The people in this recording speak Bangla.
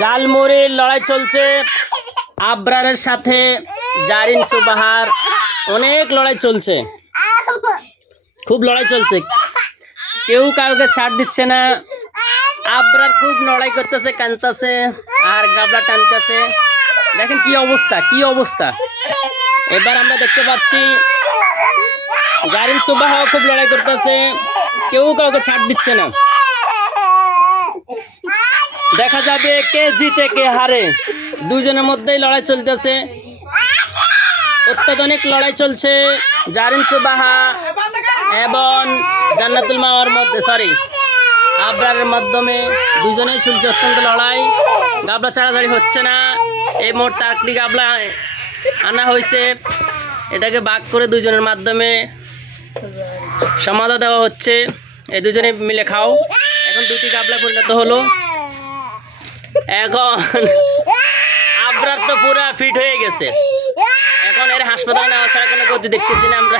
জালমুড়ির লড়াই চলছে। আবরারের সাথে জারিন সুবাহার অনেক লড়াই চলছে। খুব লড়াই চলছে। কেউ কাউকে ছাড় দিচ্ছে না। আবরার খুব লড়াই করতেছে কানতেছে আর গাবলা টানতেছে। দেখেন কি অবস্থা কি অবস্থা। এবার আমরা দেখতে পাচ্ছি, জারিন সুবাহ খুব লড়াই করতেছে। কেউ কাউকে ছাড় দিচ্ছে না। দেখা যাবে কে জিতে, কে হারে। দুজনের মধ্যেই লড়াই চলতেছে। অত্যাধুনিক লড়াই চলছে জারিন সুবাহা এবং জান্নাতুল মাওয়ার মধ্যে সরি আবরারের মাধ্যমে দুজনেই চলছে অত্যন্ত লড়াই। গাবলা ছাড়াছাড়ি হচ্ছে না। এই মুহূর্তে আটটি গাবলা আনা হয়েছে। এটাকে ভাগ করে দুজনের মাধ্যমে সমাধা দেওয়া হচ্ছে। এই দুজনে মিলে খাও। এখন দুটি গাবলা পরিণত হলো। এখন আবরার তো পুরা ফিট হয়ে গেছে। এখন এর হাসপাতালে নেওয়া ছাড়া কোনো গতি দেখতেছি না আমরা।